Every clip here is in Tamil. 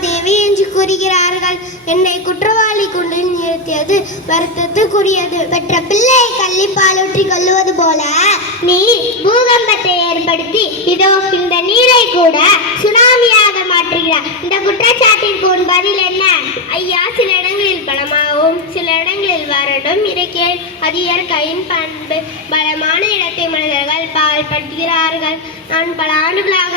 பூமாதேவி என்று கூறுகிறார்கள். என்னை குற்றவாளி கொண்டு நிறுத்தியது வருத்தத்துக்குரியது. பெற்ற பிள்ளையை கள்ளிப்பாலூற்றி கொள்ளுவது போல நீ பூகம்பத்தை ஏற்படுத்தி இதோ இந்த நீரை கூட சுனாமியாக மாற்றுகிறார். இந்த குற்றச்சாட்டிற்கு உன் பதில் என்ன? ஐயா, சில இடங்களில் பலமாகவும் சில இடங்களில் வறண்டும் இருக்கிறேன். அது இயற்கையின் பண்பு. பலமான இடத்தை மனிதர்கள் பாழ்படுத்துகிறார்கள். நான் பல ஆண்டுகளாக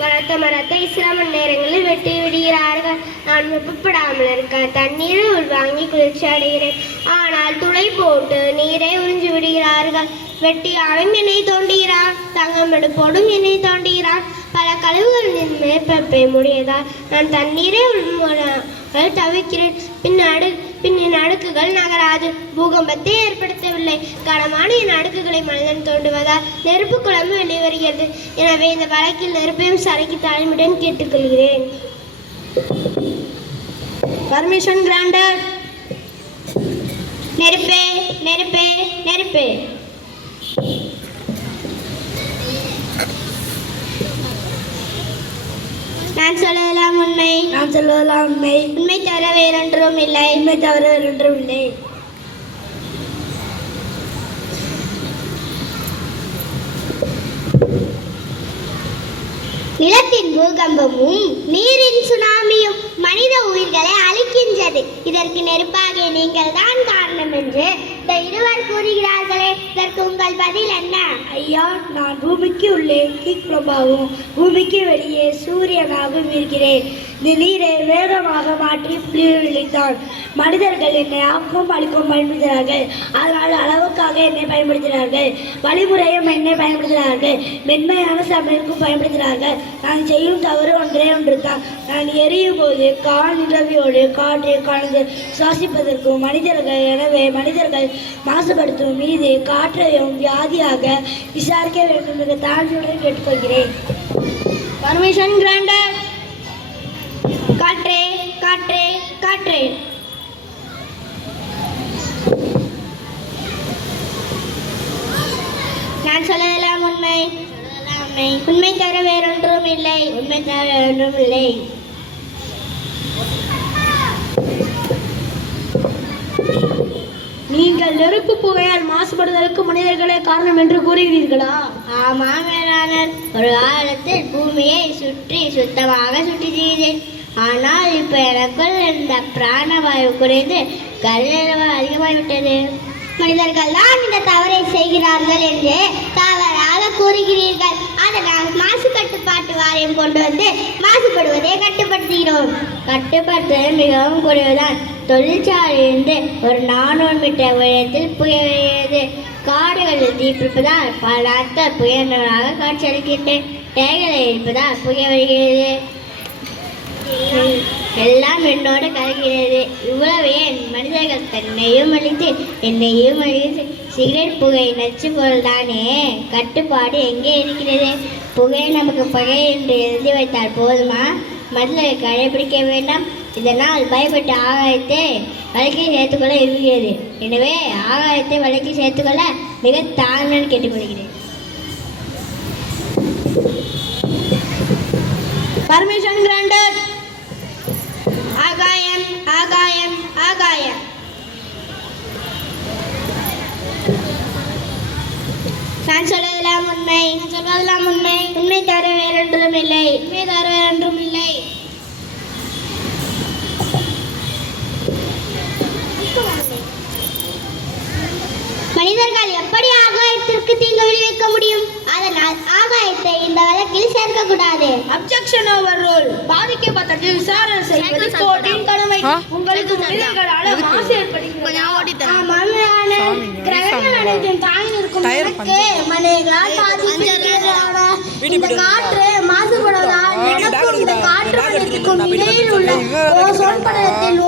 வளர்த்த மரத்தை சில மணி நேரங்களில் வெட்டி விடுகிறார்கள். நான் வெப்பப்படாமல் இருக்க தண்ணீரை உள்வாங்கி குளிர்ச்சி அடைகிறேன். ஆனால் துளை போட்டு நீரை உறிஞ்சி விடுகிறார்கள். வெட்டியாலும் என்னை தோண்டுகிறார், தங்கம் எடுப்போடும் என்னை தோண்டுகிறார். பல கழிவுகளின் மேற்பரப்பை முடியதால் நான் தண்ணீரை தவிக்கிறேன். பின்னின் அடுக்குகள் நகராது. பூகம்பத்தை ஏற்படுத்தவில்லை. கனமான என் அடுக்குகளை மனிதன் தோண்டுவதால் நெருப்பு குழம்பு வெளிவருகிறது. எனவே இந்த வழக்கில் நெருப்பையும் சரைக்கு தாழ்மையுடன் கேட்டுக்கொள்கிறேன். Permission granted. நெருப்பே, நெருப்பே, நெருப்பே. நான் சொல்வதெல்லாம் உண்மை. நான் சொல்வதெல்லாம் உண்மை. உண்மை தவிர வேறொன்றும் இல்லை. உண்மை தவிர வேறொன்றும் இல்லை. நிலத்தின் பூகம்பமும் நீரின் சுனாமியும் மனித உயிர்களை அழிக்கின்றது. இதற்கு நெருப்பாகிய நீங்கள் தான் காரணம் என்று இந்த இருவர் கூறுகிறார்களே, இதற்கு உங்கள் பதில் என்ன? ஐயா, நான் பூமிக்கு உள்ளே தீக்குழம்பாகவும் பூமிக்கு வெளியே சூரியனாகவும் இருக்கிறேன். இந்த நீரை வேகமாக மாற்றி புலிவிழித்தான். மனிதர்கள் என்னை ஆக்கம் அளிக்கும் பயன்படுத்துகிறார்கள். அதனால் அளவுக்காக என்னை பயன்படுத்துகிறார்கள். வழிமுறையும் என்னை பயன்படுத்துகிறார்கள். மென்மையான சமையலுக்கும் பயன்படுத்துகிறார்கள். நான் செய்யும் தவறு ஒன்று தான். நான் எரியும் போது காற்றவியோடு காற்றை கலந்து சுவாசிப்பதற்கும் மனிதர்கள். எனவே மனிதர்கள் மாசுபடுத்தும் மீது காற்றையும் வியாதியாக விசாரிக்க வேண்டும் என்று தாழ்மையுடன் கேட்டுக்கொள்கிறேன். Permission granted. காற்றே, காற்றே, காற்றே. நான் சொல்லலாம் உண்மை. உண்மை தவிர வேறொன்றும் இல்லை. உண்மை தவிர வேறொன்றும் இல்லை. நீங்கள் நெருப்பு புகையால் மாசுபடுதலுக்கு மனிதர்களே காரணம் என்று கூறுகிறீர்களா? ஆமாம் மேலாளர். ஒரு காலத்தில் பூமியை சுற்றி சுத்தமாக சுற்றி செய்தேன். ஆனால் இப்போ எனக்குள் இந்த பிராணவாயு குறைந்து கல்லளவு அதிகமாகிவிட்டது. மனிதர்கள் தான் இந்த தவறை செய்கிறார்கள் என்று தவறாக கூறுகிறீர்கள். அதனால் மாசு கட்டுப்பாட்டு வாரியம் கொண்டு வந்து மாசுபடுவதை கட்டுப்படுத்துகிறோம். கட்டுப்படுத்துவது மிகவும் குறைவுதான். தொழிற்சாலையிலிருந்து ஒரு 400 மீட்டர் உயரத்தில் புகை வருகிறது. காடுகளில் தீப்பிடிப்பதால் பல நாட்கள் புயலாக காட்சியளிக்கின்றேன். தேய்களை இருப்பதால் புகை வருகிறது. எல்லாம் என்னோடு கலக்கிறது. இவ்வளவு ஏன்? மனிதர்கள் தன்னையும் அழித்து என்னையும் அழித்து. சிகரெட் புகை நச்சு பொருள் தானே. கட்டுப்பாடு எங்கே இருக்கிறது? புகை நமக்கு புகை என்று எழுதி வைத்தால் போதுமா? மனிதர்கள் கடைபிடிக்க வேண்டாம். இதனால் பயப்பட்ட ஆகாயத்தை வழக்கை சேர்த்துக்கொள்ள இருக்கிறது. எனவே ஆகாயத்தை வழக்கை சேர்த்துக்கொள்ள மிக தாழ்மையுடன் கேட்டுக்கொள்கிறேன். Permission granted. ஆகாயம், ஆகாயம், ஆகாயம். நான் சொல்வதெல்லாம் உண்மை. சொல்வதெல்லாம் உண்மை. உண்மை தவிர வேறொன்றும் இல்லை. உண்மை தவிர வேறொன்றும் இல்லை. மனிதர்கள் எப்படி ஆகாயத்திற்கு தீங்கு விளைவிக்க முடியும்? அதனால் ஆகாயத்தை இந்த வழக்கில் சேர்க்கக்கூடாது. Objection over rule. பாதிக்கப்பட்டது விசாரணை செய்வது கோர்ட்டின் கடமை. உங்களுக்கு மனிதர்களால் மாசு ஏற்படுகிறது. கிரகங்கள் அனைத்தும் தாங்கி இருக்கும் எனக்கு மனிதர்களால் பாதிக்கப்படுகிறார்கள். இந்த காற்று மாசுபடுவதால் எனக்கும் இந்த காற்று மண்டலத்திற்கும் இடையில் உள்ள ஓசோன் படலத்தில்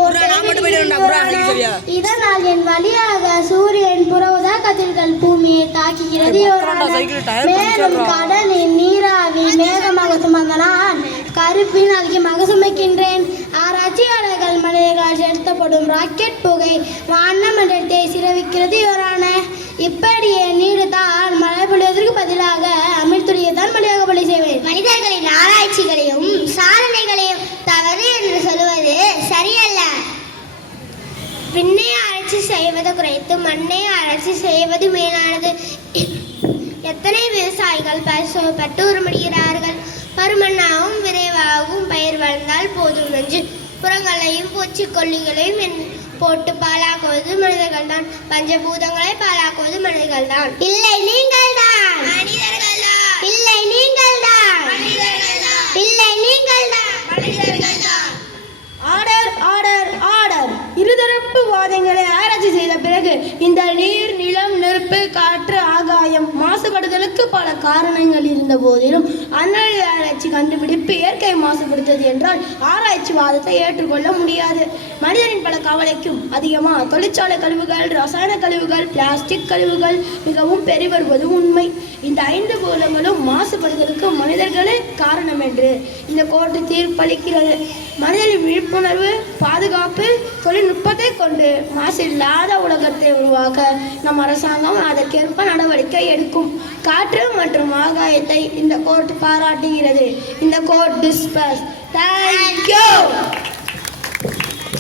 இதனால் என் வழியாக சூரியன் புறவுத கதிர்கள் பூமியை தாக்குகிறது. மேலும் கடலின் நீராவி மேகமாக சுமந்தனால் கருப்பின் அதிகமாக சுமைக்கின்றேன். ஆராய்ச்சியாளர்கள் மனிதர்களால் செலுத்தப்படும் ராக்கெட் புகை வானமண்டலத்தை சிரவிக்கிறது. யோரான இப்படியே நீடுதால் மழை பொழிவதற்கு பதிலாக அமிழ்துறையை தான் மழையாக பொழி செய்வேன். மனிதர்களின் ஆராய்ச்சிகளையும் சாதனைகளையும் தவறு வைத்து மண்ணை அரசி செய்வது மேலானது. எத்தனை விவசாயிகள் பட்டு உருமுடுகிறார்கள். பருமனாகவும் விரைவாகவும் பயிர் வளர்ந்தால் போதும் என்று புறங்களையும் பூச்சிக்கொல்லிகளையும் போட்டு பாழாக்குவது மனிதர்கள் தான். பஞ்சபூதங்களை பாழாக்குவது மனிதர்கள் தான். இல்லை நீங்கள் தான். மனிதர்கள் தான். இல்லை நீங்கள் தான். மனிதர்கள் தான். இல்லை நீங்கள் தான். மனிதர்கள் தான். Order order order. இருதரப்பு வாதங்களை ஆராய்ச்சி செய்த பிறகு இந்த நீர், நிலம், நெருப்பு, காற்று, ஆகாயம் மாசுபடுதலுக்கு பல காரணங்கள் இருந்த போதிலும் அண்ணல் ஆராய்ச்சி கண்டுபிடிப்பு இயற்கை மாசுபடுத்தது என்றால் ஆராய்ச்சி வாதத்தை ஏற்றுக்கொள்ள முடியாது. மனிதனின் பல கவலைக்கும் அதிகமாக தொழிற்சாலை கழிவுகள், ரசாயன கழிவுகள், பிளாஸ்டிக் கழிவுகள் மிகவும் பெருகி வருவது உண்மை. இந்த 5 பூதங்களும் மாசுபடுதலுக்கு மனிதர்களே காரணம் என்று இந்த கோர்ட்டு தீர்ப்பளிக்கிறது. மனிதனின் விழிப்புணர்வு, பாதுகாப்பு, தொழில்நுட்பத்தை கொண்டு மாசு இல்லாத உலகத்தை உருவாக்க நம் அரசாங்கம் அதற்கேற்ப நடவடிக்கை எடுக்கும். காற்று மற்றும் ஆகாயத்தை இந்த கோர்ட் பாராட்டுகிறது. இந்த கோர்ட் டிஸ்பஸ். தேங்க்யூ.